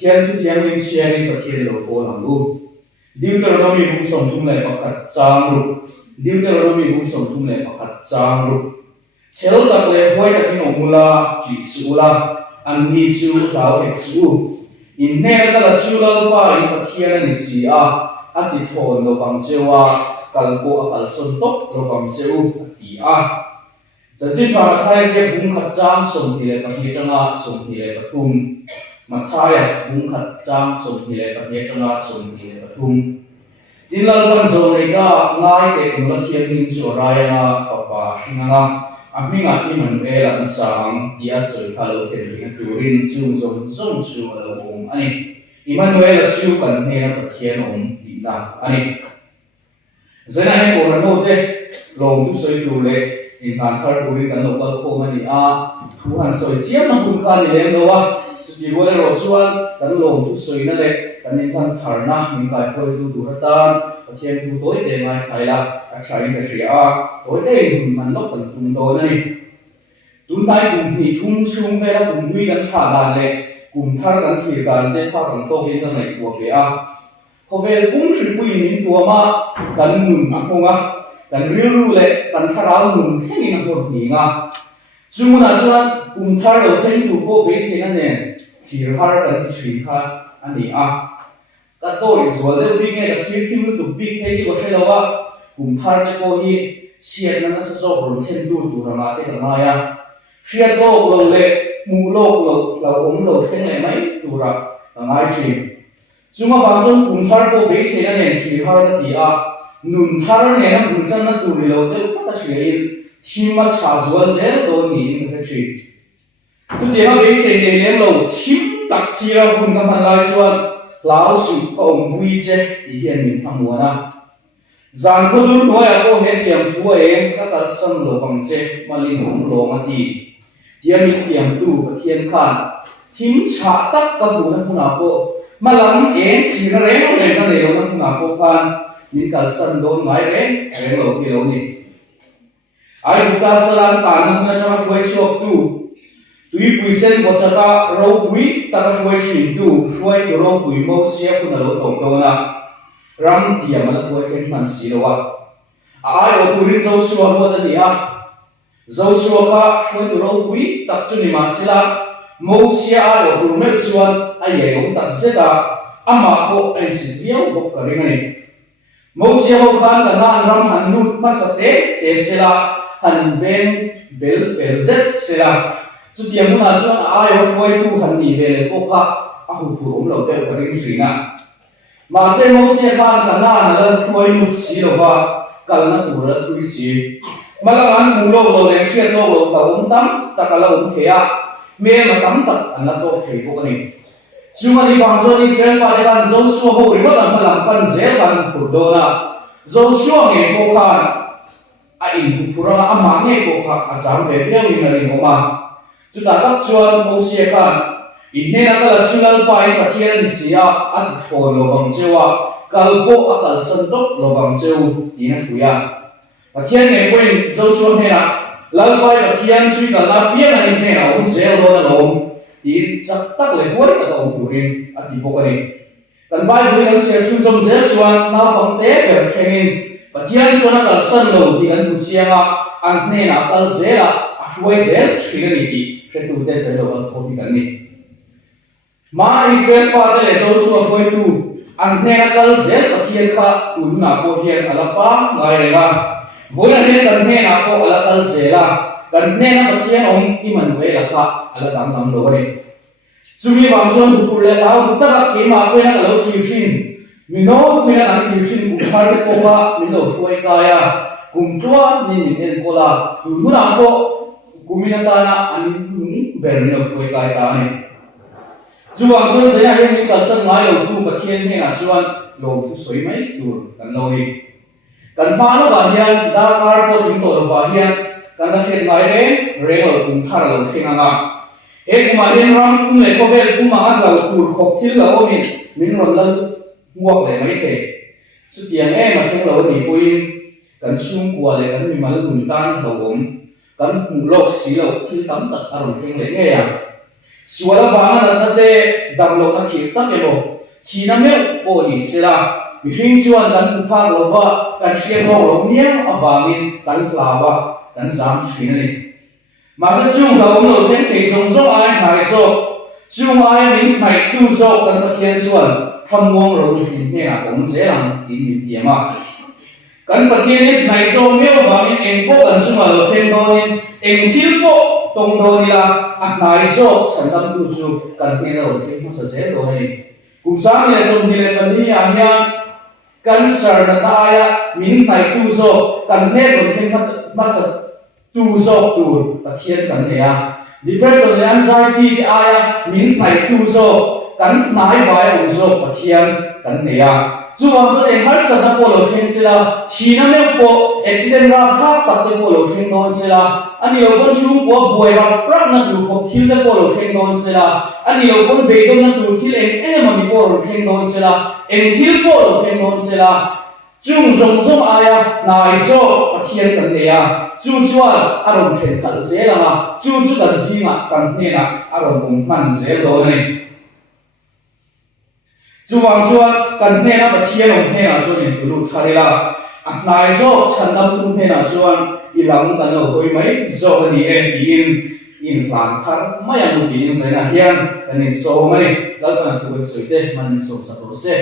thiên thu thiên linh sharing và thiên lô cô làm u Deuteronomy bung som thum le pakhat chang ru Deuteronomy bung som thum le pakhat chang ru chel tak le hoi tak in omula chi su la an ni su tau ek su in ne ka la chu la pa in pathian ni si a ati thon lo bang chewa kalpo akal son tok lo bang cheu ti a Jadi cara kaya saya bung kacang som hile pakai canga som hile patung mataya bung kacang som hile pakai canga som hile patung dinal kan zon mereka ngai ke mulut yang ingin suara yang apa hinga aminga Immanuel ansang dia soi kalau kerja turin cium zon zon suara ani Immanuel cium kan hena pakai om tidak ani zena ni orang mode long tu soi dulu in kan thar turin kan local ko mani a thuhan soi chiam nang kun kha ni leng lowa chuti bo ro chuan kan long chu soi na le kan in kan thar na min kai khoi du du hatan pathian tu toi te ngai thaila a thai ka ria a toi te hun man lok kan tum do na ni tun tai kum ni thum chung ve la kum hui kan tha dan le kum thar kan thir dan te pha kan to hin kan nei ko ve a ko ve kum thri pui min tua ma kan nun a konga dan riu le dan kharau nun thengin a hor ni nga chunguna chuan kum thar lo theng tu ko ve se na ne thir har kan thri kha ani a ka to izwa de bi nge ka thir thim tu bi ke chi ko thelawa kum thar te ko hi chian na sa zo ron then tu tu rama te ka ya hriat lo le mu lo om lo theng le mai tu ra ngai chi chunga ba chon kum thar ko ve se na ne thir har na ti a nun thar ne na bun chan na tu ri lo te ta shei thim ma cha zual zel do ni in ka chi tu te ha ve se ne le lo thim tak thira bun ka man lai chuan lao su om bui che i hian nin thangwa na zan ko dun noi a ko he tiam tu em ka ta sam lo bang che mali nom lo ma ti tiam mi tiam tu pathian khan thim cha tak ka bu na huna ko malam en thira re no le na le lo na huna ko khan min kal san don ngai re lo ki lo ni ai buka salan ta na na cha khoi shop tu tui pui sen ko chata ro pui ta ka khoi shin tu khoi to ro pui mo sia ku na lo tong to na ram ti ma la khoi ken man si lo wa ai o tu rin zo su wa da ni a zo su ka khoi to ro pui tak chu ni ma sila mo sia a o tu me chuan ai ye o tak se ta ama ko ai si viau ko ka ring ni Moses ho khan ka na ram han lut masate te sela han ben bel felzet sela chu tiamu na chuan ai ho khoi tu han ni vele ko kha a hu phurom lo te ka ring sina ma se Moses khan ka na la khoi lu si lo wa kal na tu ra thui si malawan mu lo lo le hriat lo lo ta tam ta ka lo thea me ma tam tak an la to thei ko ni Cuma di bangsa Israel pada kan Joshua ho riba dan pelampan zeban kurdona Joshua nge kokan ain pura ama nge kokak asam bebel inari ngoma Juta tak cuan Moses kan inne nakala chunal pai pathian disia at thon lo bang sewa kalpo akal santok lo bang seu ina fuya pathian nge poin Joshua hena lalpai pathian sui kala pian ani ne om sel lo na lom in sak tak le hoi ka ông turin at di bokani kan bai hui ang sia chun som zel chuan na bang te ber thengin pathian chuan kal san lo ti an pusianga an ne na kal zela a huai zel thigani ti thretu te se lo kan khobi kan ni ma Israel fa te le zo su hoi tu an ne na kal zel pathian kha tu na ko hian alapa ngai rega voina ne kan ne na ko ala kal zela kan ne na pathian om Immanuel kha ala dam dam lo ni Sumi bangson bukur le lau tak ke ma ko na lo thi thin mino ko na kan thi thin ku khar ko ba mino khoi kaya kum tua ni ni en ko la tu nu na ko kumina ta na an ni ber mino khoi kaya ta ni chu bangson se ya ni ka sang ngai lo tu pathian he na chuan lo tu soi mai tu kan lo ni kan ma lo ba hian da kar ko thing to lo ba hian kan da khet ngai re lo kum thar lo thinga nga ek mahin ram kum le ko vel kum ma lo tur khop thil lo min ron lan muak le mai the chu tiang ma theng lo ni puin kan sum kwa le kan mi mal kun tan lo om kan lok si lo thil tam tak aron theng le nge ya suala vanga na te damlo na khir tak elo thina me o ni sila hing chuan kan pha lova kan hriam lo miam awangin kan klawa kan sam thina ni ma sa chung lo lo then thei song song ai nai so chung ai min mai tu so kan pathian chuan thamuang ro ni ne a om se lang in mi tiama kan pathian nai so me awangin eng ko kan sunga lo then donin eng thil po tong donila a nai so chandam tu chu kan pe lo the ma sa se lo ni kum sang le som ni le pani a hian kan sar na ta ya min nai tu so kan ne lo the ma sa tu so tu pathian kan ne a depression and anxiety ti aya min nai tu so kan nai vai om so pathian kan ne a chuwang chu eng har sa na po lo theng sila thina me po accident ra kha tak te po lo theng non sila ani lo bon chu po buai ra prak na du khop thil te po lo theng non sila ani lo bon be dom na du thil eng ma mi po lo theng non sila eng thil po lo theng non sila chung zong zong aya nai so pathian kan ne a chu chuan aron theng khal se la chu chu kan zinga kan ne na aron kum man se lo nei chuwang chuan kan ne na pathian ong ne na so ni tu lu tharila a nai so chandam tu ne na chuan ilang kan lo hoi mai zo ni en in plan thar mai anu bi in se na hian ani so mani dal kan tu se te man so sa to se